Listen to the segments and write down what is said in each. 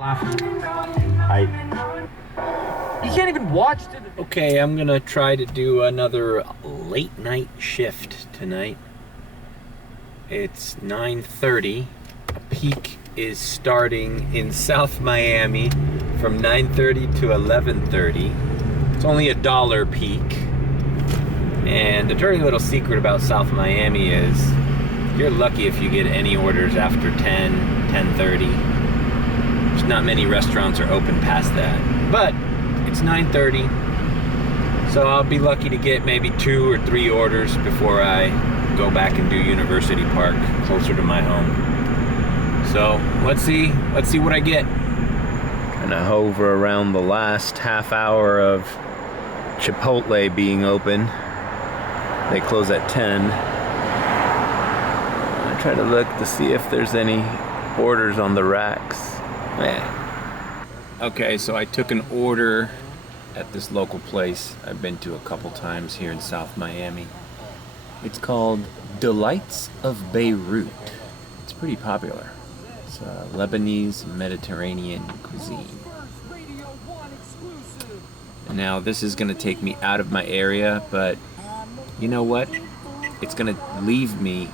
You can't even watch it. Okay, I'm gonna try to do another late night shift tonight. It's 9:30. A peak is starting in South Miami from 9:30 to 11:30. It's only $1 peak. And the dirty little secret about South Miami is you're lucky if you get any orders after 10:30. There's not many restaurants are open past that. But it's 9:30, so I'll be lucky to get maybe 2 or 3 orders before I go back and do University Park, closer to my home. So let's see what I get. Kind of hover around the last half hour of Chipotle being open. They close at 10. I try to look to see if there's any orders on the racks. Man. Okay, so I took an order at this local place I've been to a couple times here in South Miami. It's called Delights of Beirut. It's pretty popular. It's Lebanese Mediterranean cuisine. Now this is gonna take me out of my area, but you know what? It's gonna leave me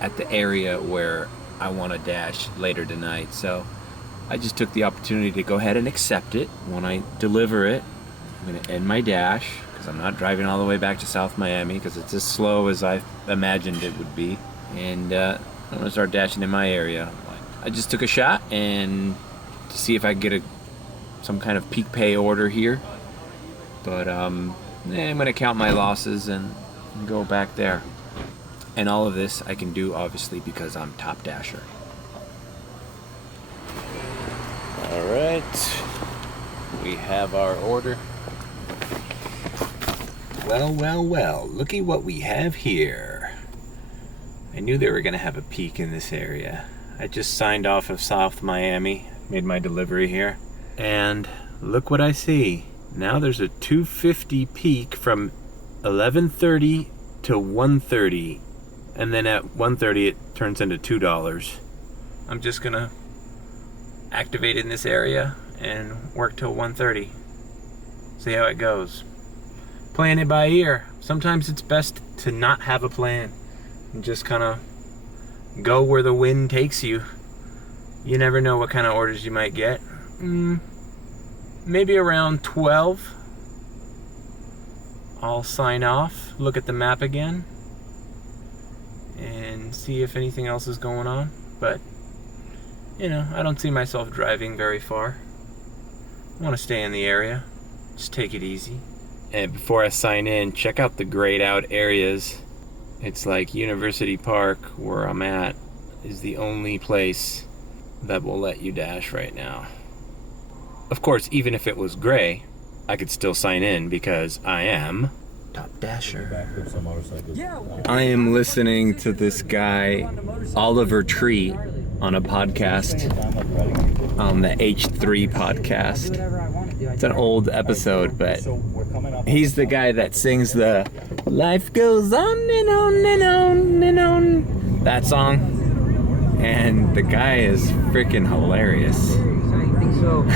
at the area where I want to dash later tonight. So I just took the opportunity to go ahead and accept it. When I deliver it, I'm going to end my dash because I'm not driving all the way back to South Miami because it's as slow as I imagined it would be. And I'm going to start dashing in my area. I just took a shot and to see if I could get some kind of peak pay order here. But I'm going to count my losses and go back there. And all of this I can do obviously because I'm top dasher. All right, we have our order. Well, looky what we have here. I knew they were gonna have a peak in this area. I just signed off of South Miami, made my delivery here, and look what I see. Now there's a 250 peak from 11:30 to 1:30, and then at 1:30 it turns into $2. I'm just gonna activate in this area and work till 1:30. See how it goes. Playing it by ear. Sometimes it's best to not have a plan and just kind of go where the wind takes you. You never know what kind of orders you might get. Maybe around 12 I'll sign off, look at the map again and see if anything else is going on. But you know, I don't see myself driving very far. I want to stay in the area. Just take it easy. And before I sign in, check out the grayed out areas. It's like University Park, where I'm at, is the only place that will let you dash right now. Of course, even if it was gray, I could still sign in because I am top dasher. I am listening to this guy, Oliver Tree, on a podcast, on the H3 podcast. It's an old episode, but he's the guy that sings the "Life Goes On and On and On and On," that song. And the guy is freaking hilarious. I think so.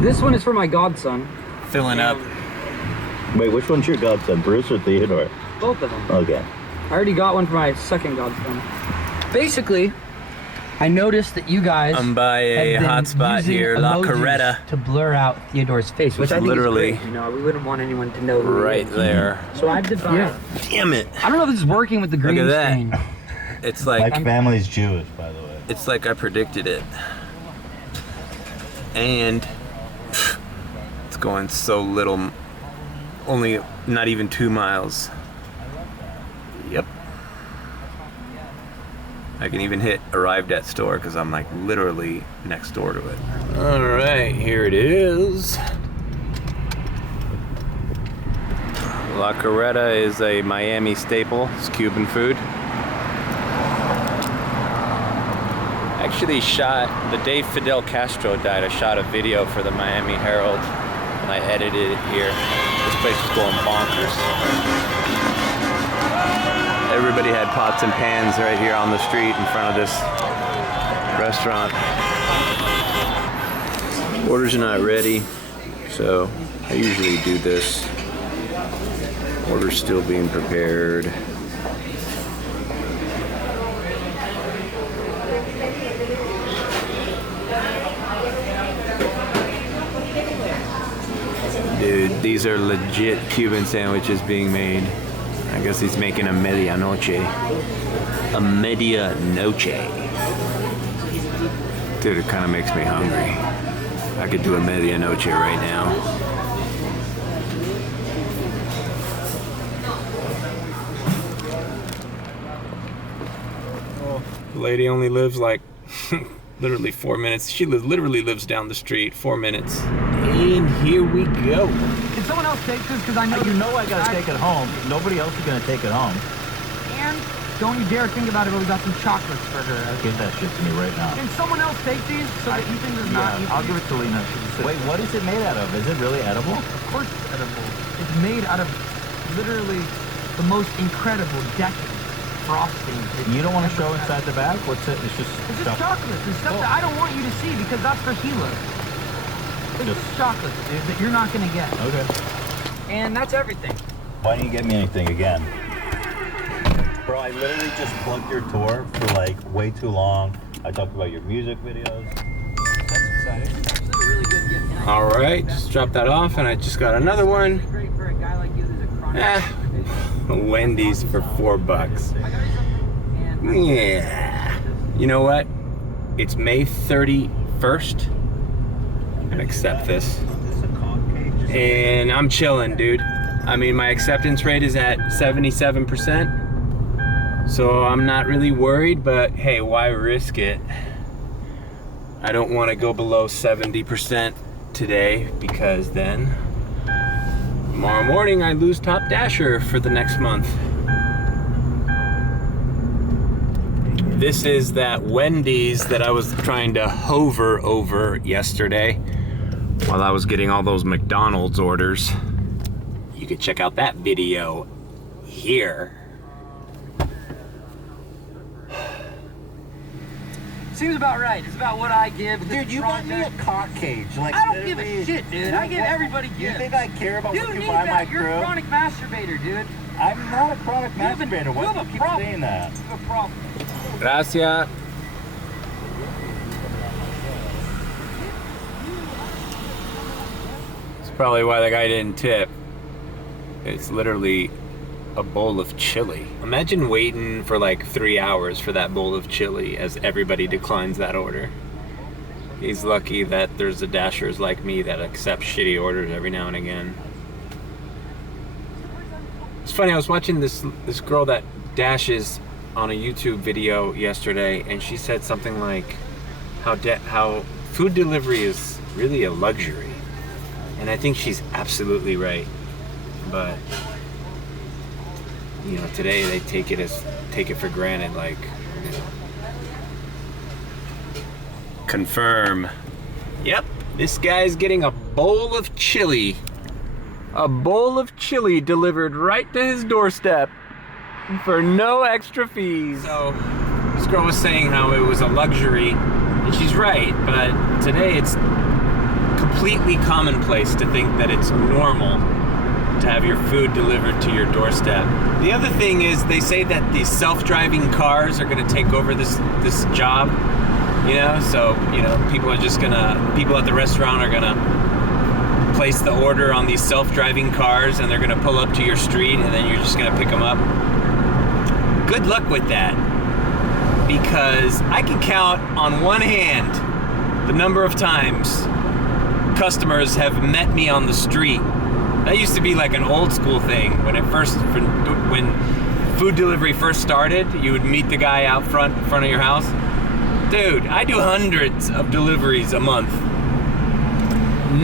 This one is for my godson. Filling up. Wait, which one's your godson, Bruce or Theodore? Both of them. Okay. I already got one for my second godson. Basically, I noticed that you guys I'm by a hotspot here, La Carreta, to blur out Theodore's face, which I think literally is great. You know, we wouldn't want anyone to know. right there. So I've devised. Damn it! I don't know if this is working with the green Look at screen. that. It's My like family's Jewish, by the way. it's like I predicted it, and it's going so little, only not even 2 miles. Yep. I can even hit arrived at store because I'm like literally next door to it. All right, here it is. La Carreta is a Miami staple. It's Cuban food. Actually shot, the day Fidel Castro died, I shot a video for the Miami Herald and I edited it here. This place was going bonkers. Everybody had pots and pans right here on the street in front of this restaurant. Orders are not ready, so I usually do this. Order's still being prepared. Dude, these are legit Cuban sandwiches being made. I guess he's making a medianoche. A medianoche. Dude, it kind of makes me hungry. I could do a medianoche right now. The lady only lives like literally 4 minutes. She literally lives down the street, 4 minutes. And here we go. Can someone else take this? Because I know You know I gotta take it home. Nobody else is gonna take it home. And don't you dare think about it, but we got some chocolates for her. Give that shit to me right now. Can someone else take these so that Ethan does not eat I'll these? give it to Lena. Wait, what is it made out of? Is it really edible? Of course it's edible. It's made out of literally the most incredible decadent frosting. You don't want to show inside the bag? What's it? It's just chocolates. It's stuff that I don't want you to see because that's for Hilo. It's just chocolates, dude, that you're not gonna get. Okay. And that's everything. Why didn't you get me anything again? Bro, I literally just plugged your tour for like way too long. I talked about your music videos. That's exciting. It's actually a really good gift. And I All right, just dropped that off, and I just got another one. It's great for a guy like you who's a chronic. Wendy's for $4. And Yeah. You know what? It's May 31st. I'm gonna accept this. And I'm chilling, dude. I mean, my acceptance rate is at 77%. So I'm not really worried, but hey, why risk it? I don't want to go below 70% today because then tomorrow morning I lose Top Dasher for the next month. This is that Wendy's that I was trying to hover over yesterday while I was getting all those McDonald's orders. You can check out that video here. seems about right. It's about what I give. Dude, you bought me a cock cage. Like, I don't give a shit, dude. I give everybody gifts. You think I care about Dude, what you buy my crew? You're a chronic masturbator, dude. I'm not a chronic have a- masturbator. you Why have do a you keep problem. saying that? You have a problem. Gracias. That's probably why the guy didn't tip. It's literally a bowl of chili. Imagine waiting for like 3 hours for that bowl of chili as everybody declines that order. He's lucky that there's the dashers like me that accept shitty orders every now and again. It's funny, I was watching this girl that dashes on a YouTube video yesterday, and she said something like how food delivery is really a luxury. And I think she's absolutely right. But you know, today they take it for granted, like, you know. Confirm. Yep, this guy's getting a bowl of chili. A bowl of chili delivered right to his doorstep for no extra fees. So, this girl was saying how it was a luxury, and she's right, but today it's completely commonplace to think that it's normal to have your food delivered to your doorstep. The other thing is, they say that these self-driving cars are gonna take over this job, you know? So, you know, people at the restaurant are gonna place the order on these self-driving cars, and they're gonna pull up to your street, and then you're just gonna pick them up. Good luck with that, because I can count on one hand the number of times customers have met me on the street. That used to be like an old school thing when food delivery first started. You would meet the guy out front in front of your house. Dude, I do hundreds of deliveries a month.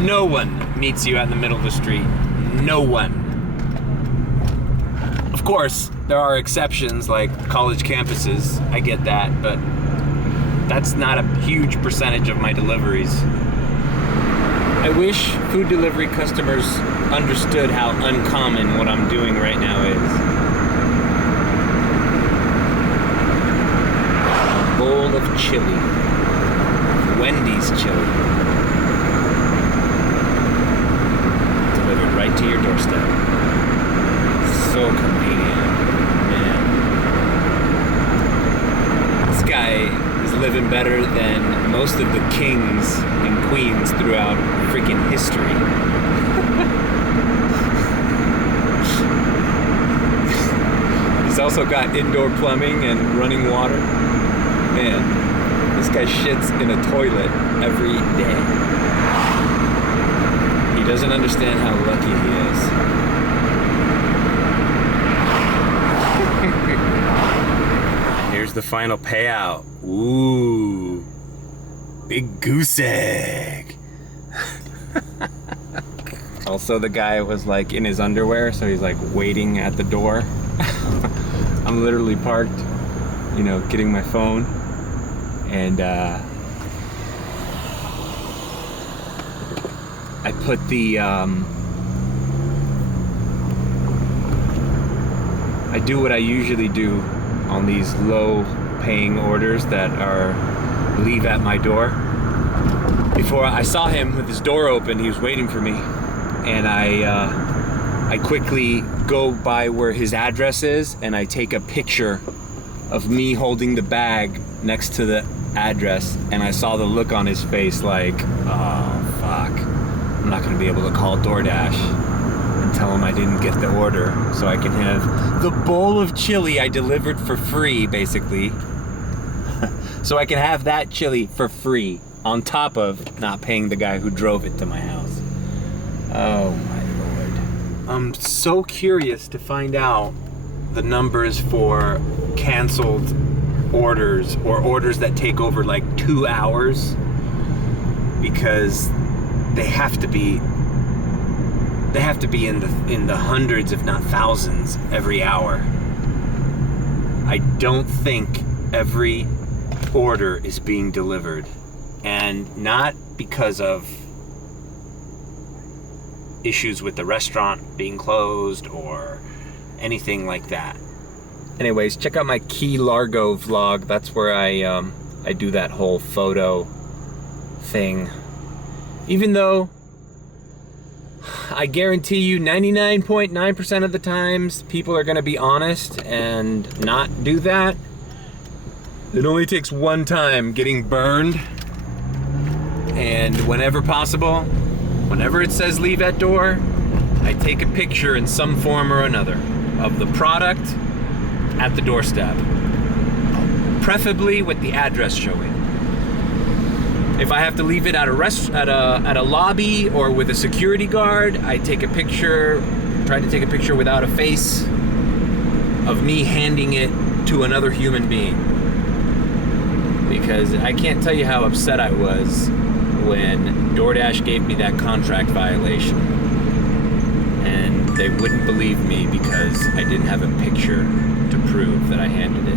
No one meets you out in the middle of the street. No one. Of course, there are exceptions like college campuses. I get that, but that's not a huge percentage of my deliveries. I wish food delivery customers understood how uncommon what I'm doing right now is. A bowl of chili. Wendy's chili. better than most of the kings and queens throughout freaking history. He's also got indoor plumbing and running water. Man, this guy shits in a toilet every day. He doesn't understand how lucky he is. Here's the final payout. Ooh, big goose egg. Also, the guy was like in his underwear, so he's like waiting at the door. I'm literally parked, you know, getting my phone, and I put the I do what I usually do on these low-paying orders that are leave at my door. Before I saw him with his door open, he was waiting for me, and I quickly go by where his address is, and I take a picture of me holding the bag next to the address, and I saw the look on his face like, oh fuck, I'm not gonna be able to call DoorDash and tell him I didn't get the order, so I can have the bowl of chili I delivered for free, basically. So I can have that chili for free, on top of not paying the guy who drove it to my house. Oh my lord. I'm so curious to find out the numbers for canceled orders, or orders that take over like 2 hours, because they have to be in the hundreds, if not thousands, every hour. I don't think every order is being delivered, and not because of issues with the restaurant being closed or anything like that. Anyways, check out my Key Largo vlog. That's where I do that whole photo thing. Even though I guarantee you 99.9% of the times people are gonna be honest and not do that. It only takes one time getting burned, and whenever possible, whenever it says leave at door, I take a picture in some form or another of the product at the doorstep, preferably with the address showing. If I have to leave it at a lobby or with a security guard, I take a picture, try to take a picture without a face of me handing it to another human being. Because I can't tell you how upset I was when DoorDash gave me that contract violation. And they wouldn't believe me because I didn't have a picture to prove that I handed it.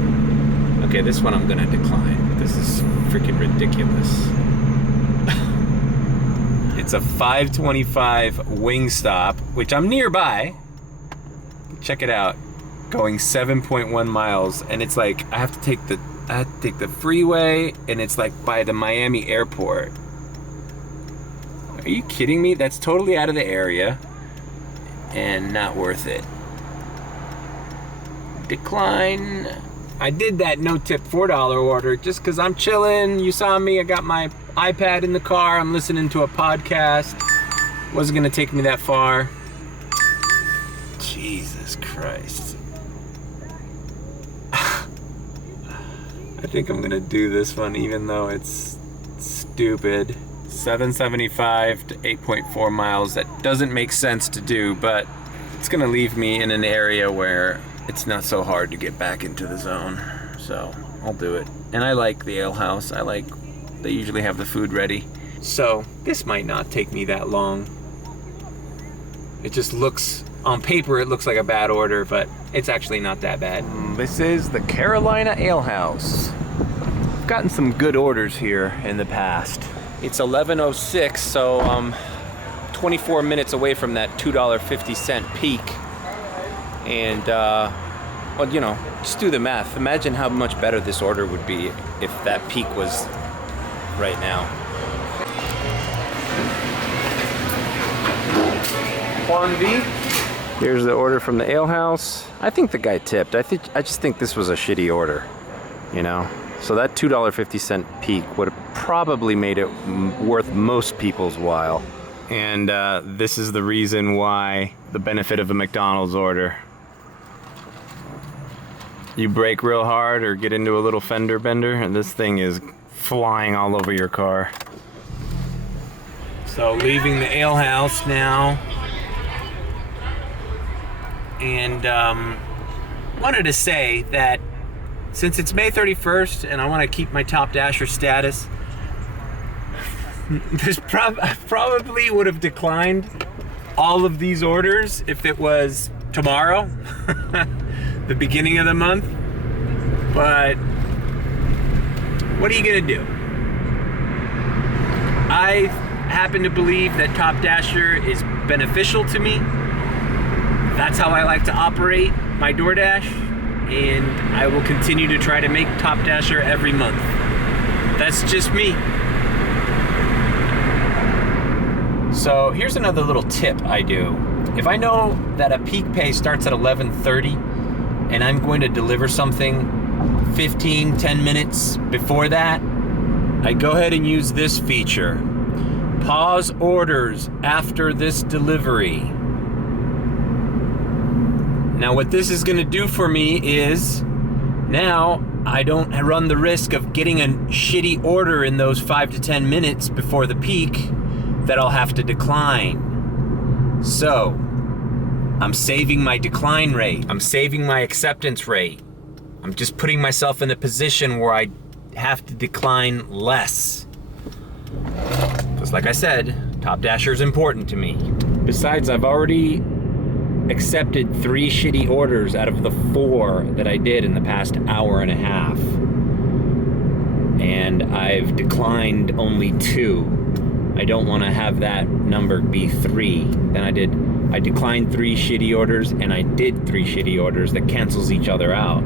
Okay, this one I'm gonna decline. This is freaking ridiculous. It's a 5:25 Wingstop, which I'm nearby. Check it out. Going 7.1 miles, and it's like I have to take the freeway, and it's like by the Miami airport. Are you kidding me? That's totally out of the area and not worth it. Decline. I did that no tip $4 order just because I'm chilling. You saw me, I got my iPad in the car, I'm listening to a podcast. Wasn't gonna take me that far. Jesus Christ. I think I'm gonna do this one even though it's stupid. 775 to 8.4 miles. That doesn't make sense to do, but it's gonna leave me in an area where it's not so hard to get back into the zone. So I'll do it. And I like the Alehouse. They usually have the food ready. So this might not take me that long. It just looks, on paper it looks like a bad order, but it's actually not that bad. This is the Carolina Alehouse. I've gotten some good orders here in the past. It's 11:06, so I'm 24 minutes away from that $2.50 peak. And well, you know, just do the math. Imagine how much better this order would be if that peak was right now. Juan V. Here's the order from the Alehouse. I think the guy tipped. I just think this was a shitty order, you know? So that $2.50 peak would have probably made it worth most people's while. And this is the reason why, the benefit of a McDonald's order. You brake real hard or get into a little fender bender and this thing is flying all over your car. So leaving the Alehouse now. And wanted to say that since it's May 31st and I want to keep my Top Dasher status, I probably would have declined all of these orders if it was tomorrow, the beginning of the month. But what are you gonna do? I happen to believe that Top Dasher is beneficial to me. That's how I like to operate my DoorDash, and I will continue to try to make Top Dasher every month. That's just me. So here's another little tip I do. If I know that a peak pay starts at 11:30 and I'm going to deliver something 10 minutes before that, I go ahead and use this feature. Pause orders after this delivery. Now what this is gonna do for me is, now I don't run the risk of getting a shitty order in those 5 to 10 minutes before the peak that I'll have to decline. So, I'm saving my decline rate. I'm saving my acceptance rate. I'm just putting myself in a position where I have to decline less. Because like I said, Top Dasher is important to me. Besides, I've already accepted 3 shitty orders out of the 4 that I did in the past hour and a half. And I've declined only 2. I don't want to have that number be 3. Then I declined 3 shitty orders and I did 3 shitty orders. That cancels each other out.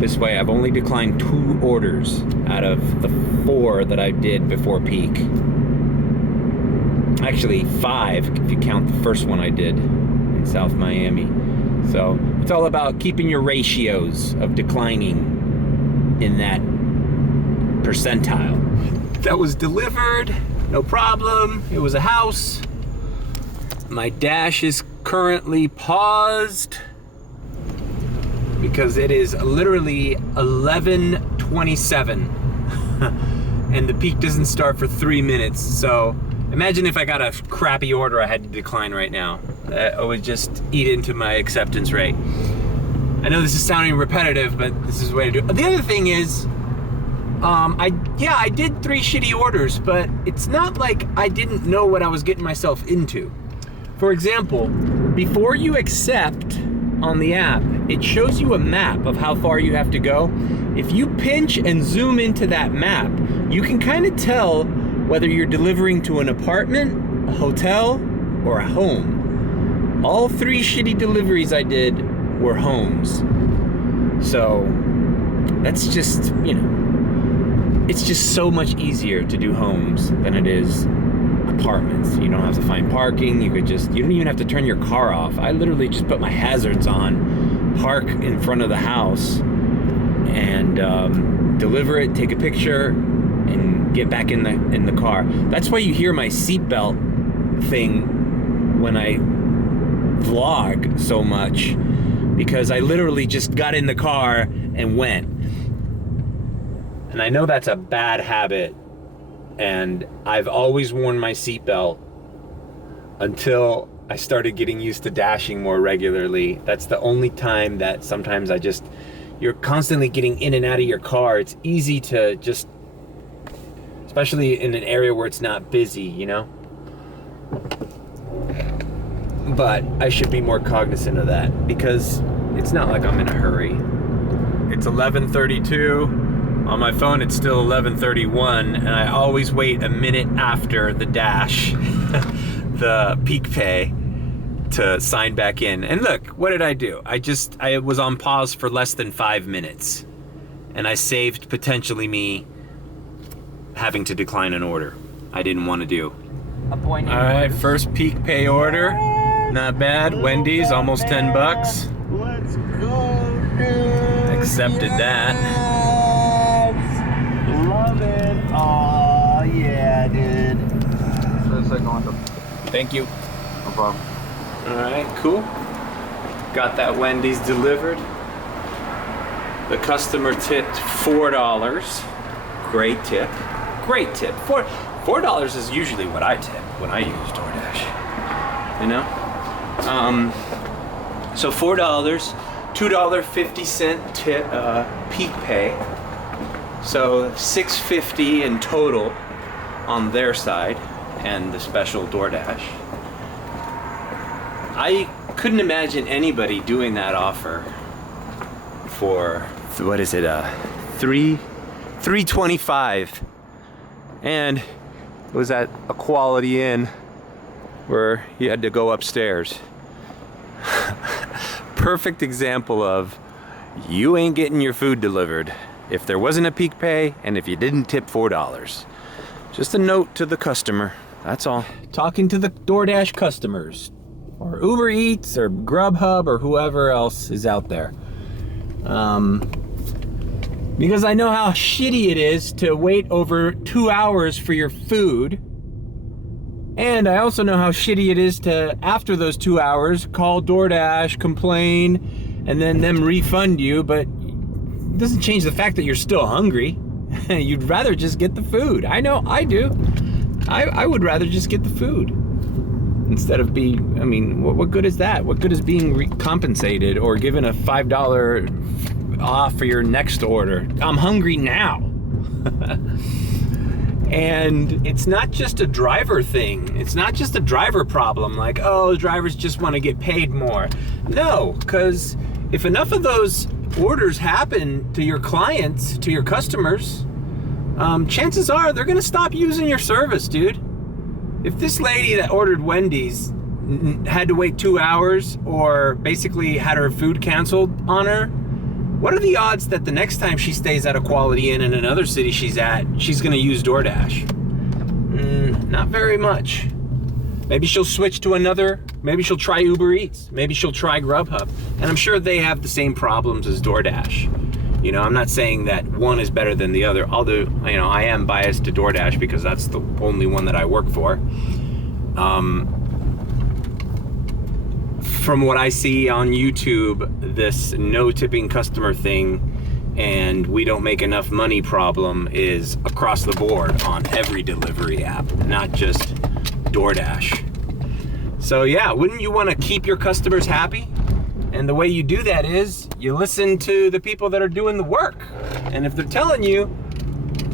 This way I've only declined 2 orders out of the 4 that I did before peak. Actually 5 if you count the first one I did in South Miami. So it's all about keeping your ratios of declining in that percentile. That was delivered, no problem. It was a house. My dash is currently paused because it is literally 11:27 and the peak doesn't start for 3 minutes. So imagine if I got a crappy order I had to decline right now. I would just eat into my acceptance rate. I know this is sounding repetitive, but this is the way to do it. The other thing is, I did 3 shitty orders, but it's not like I didn't know what I was getting myself into. For example, before you accept on the app, it shows you a map of how far you have to go. If you pinch and zoom into that map, you can kind of tell whether you're delivering to an apartment, a hotel, or a home. All 3 shitty deliveries I did were homes. So that's just, you know, it's just so much easier to do homes than it is apartments. You don't have to find parking. You don't even have to turn your car off. I literally just put my hazards on, park in front of the house, and deliver it, take a picture, and get back in the car. That's why you hear my seatbelt thing when I vlog so much, because I literally just got in the car and went. And I know that's a bad habit, and I've always worn my seatbelt until I started getting used to dashing more regularly. That's the only time that sometimes you're constantly getting in and out of your car. It's easy to just, especially in an area where it's not busy, you know? But I should be more cognizant of that because it's not like I'm in a hurry. It's 11:32. On my phone, it's still 11:31, and I always wait a minute after the dash, the peak pay, to sign back in. And look, what did I do? I was on pause for less than 5 minutes, and I saved potentially me having to decline an order I didn't want to do. All right, first peak pay order. Not bad. Wendy's, almost $10. Let's go, dude. Accepted that. Love it. Oh yeah, dude. Thank you. No problem. All right, cool. Got that Wendy's delivered. The customer tipped $4. Great tip. Great tip. $4 is usually what I tip when I use DoorDash. You know? So $4, $2.50 tip, peak pay. So $6.50 in total on their side and the special DoorDash. I couldn't imagine anybody doing that offer for, what is it, $3.25, and it was at a Quality Inn where you had to go upstairs. Perfect example of you ain't getting your food delivered if there wasn't a peak pay and if you didn't tip $4. Just a note to the customer, that's all. Talking to the DoorDash customers, or Uber Eats, or Grubhub, or whoever else is out there. Because I know how shitty it is to wait over 2 hours for your food. And I also know how shitty it is to, after those 2 hours, call DoorDash, complain, and then them refund you, but it doesn't change the fact that you're still hungry. You'd rather just get the food. I know, I do. I would rather just get the food. Instead of being, I mean, what good is that? What good is being compensated or given a $5 off for your next order? I'm hungry now. And it's not just a driver thing. It's not just a driver problem, like, oh, drivers just want to get paid more. No, because if enough of those orders happen to your clients, to your customers, chances are they're gonna stop using your service, dude. If this lady that ordered Wendy's had to wait 2 hours or basically had her food canceled on her, what are the odds that the next time she stays at a Quality Inn in another city she's at, she's gonna use DoorDash? Not very much. Maybe she'll switch to another, maybe she'll try Uber Eats, maybe she'll try Grubhub. And I'm sure they have the same problems as DoorDash. You know, I'm not saying that one is better than the other, although, you know, I am biased to DoorDash because that's the only one that I work for. From what I see on YouTube, this no tipping customer thing and we don't make enough money problem is across the board on every delivery app, not just DoorDash. So yeah, wouldn't you want to keep your customers happy? And the way you do that is you listen to the people that are doing the work. And if they're telling you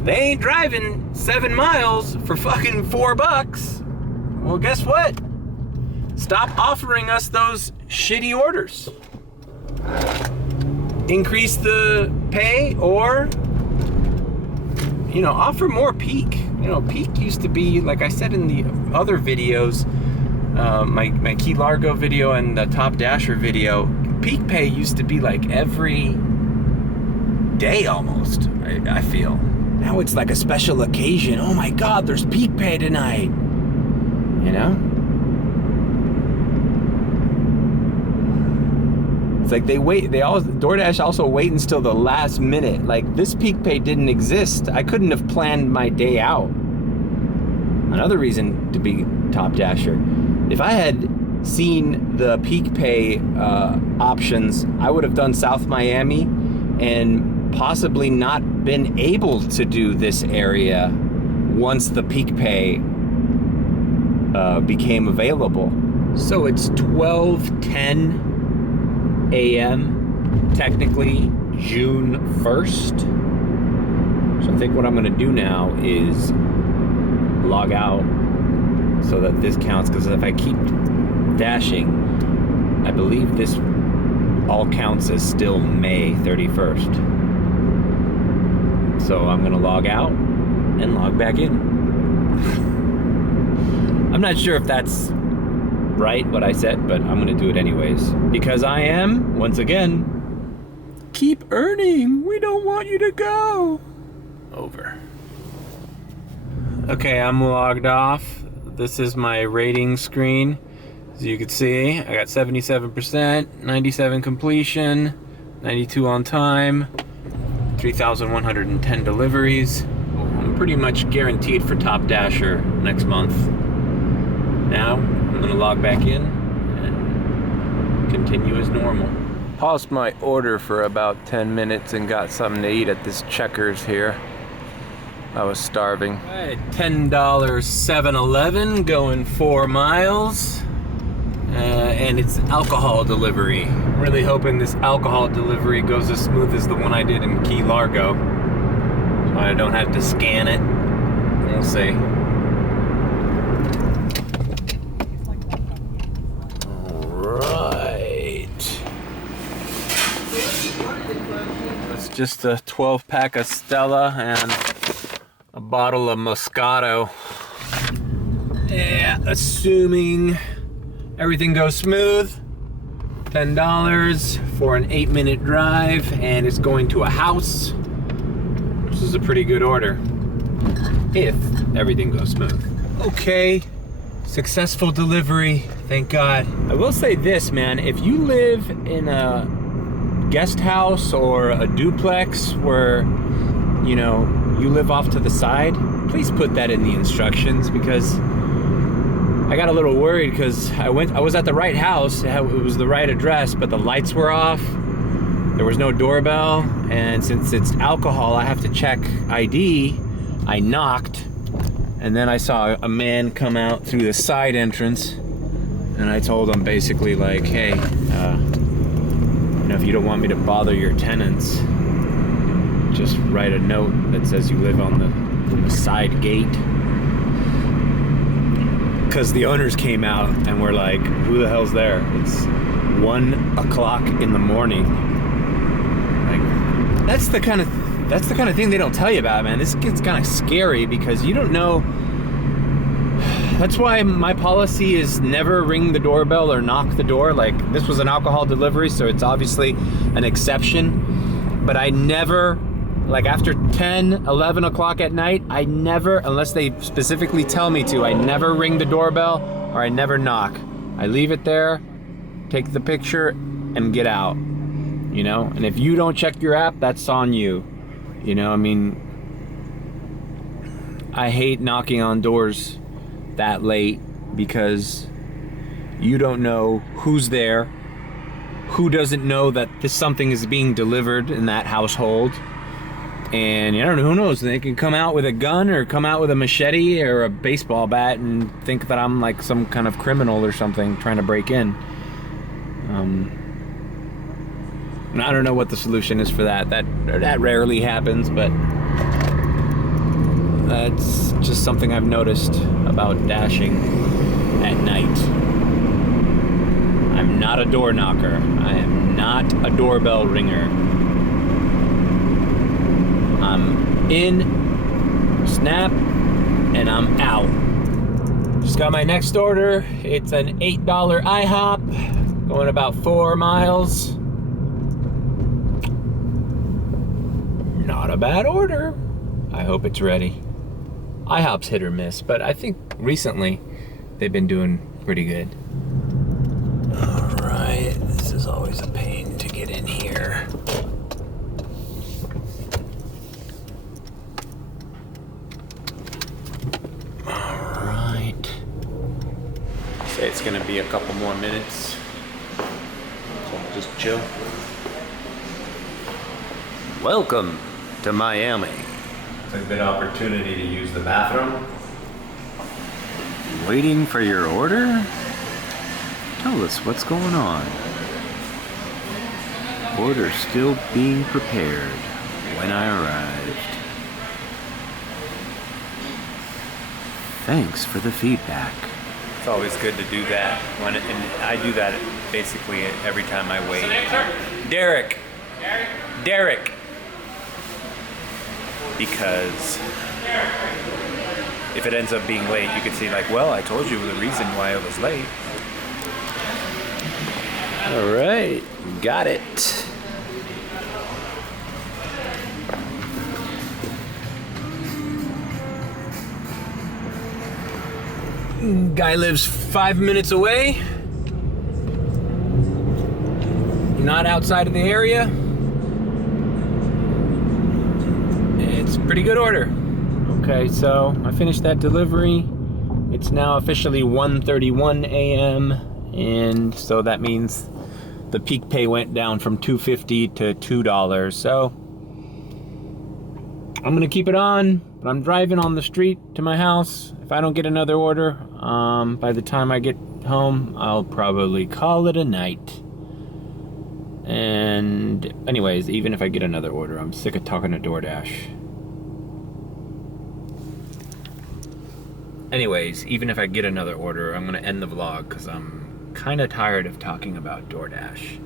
they ain't driving 7 miles for fucking $4, well, guess what? Stop offering us those shitty orders. Increase the pay, or, you know, offer more peak. You know, peak used to be, like I said in the other videos, my Key Largo video and the Top Dasher video, peak pay used to be like every day almost, I feel. Now it's like a special occasion. Oh my God, there's peak pay tonight. You know? It's like DoorDash also wait until the last minute. Like, this peak pay didn't exist. I couldn't have planned my day out. Another reason to be Top Dasher. If I had seen the peak pay options, I would have done South Miami and possibly not been able to do this area once the peak pay became available. So it's 12:10 a.m. technically June 1st. So I think what I'm gonna do now is log out so that this counts, because if I keep dashing, I believe this all counts as still May 31st. So I'm gonna log out and log back in. I'm not sure if that's right what I said, but I'm gonna do it anyways, because I am, once again, keep earning. We don't want you to go. Over. Okay, I'm logged off. This is my rating screen. As you can see, I got 77%, 97 completion, 92 on time, 3,110 deliveries. I'm pretty much guaranteed for Top Dasher next month. Now, I'm gonna log back in and continue as normal. Paused my order for about 10 minutes and got something to eat at this Checkers here. I was starving. All right, $10 7-Eleven going 4 miles. And it's alcohol delivery. I'm really hoping this alcohol delivery goes as smooth as the one I did in Key Largo. So I don't have to scan it. We'll see. Alright. It's just a 12-pack of Stella and a bottle of Moscato. Yeah, assuming everything goes smooth, $10 for an 8-minute drive, and it's going to a house, which is a pretty good order, if everything goes smooth. Okay, successful delivery, thank God. I will say this, man, if you live in a guest house or a duplex where, you know, you live off to the side, please put that in the instructions, because I got a little worried because I was at the right house, it was the right address, but the lights were off, there was no doorbell, and since it's alcohol, I have to check ID. I knocked, and then I saw a man come out through the side entrance, and I told him basically like, hey, you know, if you don't want me to bother your tenants, just write a note that says you live on the side gate. Because the owners came out and were like, who the hell's there? It's 1 o'clock in the morning. Like, that's the kind of thing they don't tell you about, man. This gets kind of scary because you don't know. That's why my policy is never ring the doorbell or knock the door. Like, this was an alcohol delivery, so it's obviously an exception. But I never, like after 10, 11 o'clock at night, I never, unless they specifically tell me to, I never ring the doorbell or I never knock. I leave it there, take the picture, and get out, you know? And if you don't check your app, that's on you. You know, I mean, I hate knocking on doors that late because you don't know who's there, who doesn't know that something is being delivered in that household. And I don't know, who knows, they can come out with a gun or come out with a machete or a baseball bat and think that I'm like some kind of criminal or something trying to break in. And I don't know what the solution is for that. That rarely happens, but that's just something I've noticed about dashing at night. I'm not a door knocker. I am not a doorbell ringer. I'm in, snap, and I'm out. Just got my next order. It's an $8 IHOP, going about 4 miles. Not a bad order. I hope it's ready. IHOP's hit or miss, but I think recently they've been doing pretty good. All right, this is always a pain to get in here. All right. Say it's gonna be a couple more minutes, so I'll just chill. Welcome to Miami. It's a good opportunity to use the bathroom. Waiting for your order? Tell us what's going on. Order still being prepared when I arrived. Thanks for the feedback. It's always good to do that, and I do that basically every time I wait. Derek. Because if it ends up being late, you could say like, well, I told you the reason why it was late. All right, got it. Guy lives 5 minutes away. not outside of the area, it's a pretty good order. Okay, so I finished that delivery. It's now officially 1:31 a.m. and so that means the peak pay went down from $2.50 to $2. So I'm gonna keep it on, but I'm driving on the street to my house. If I don't get another order, by the time I get home, I'll probably call it a night. And anyways, even if I get another order, I'm sick of talking to DoorDash. Anyways, even if I get another order, I'm gonna end the vlog because I'm kind of tired of talking about DoorDash.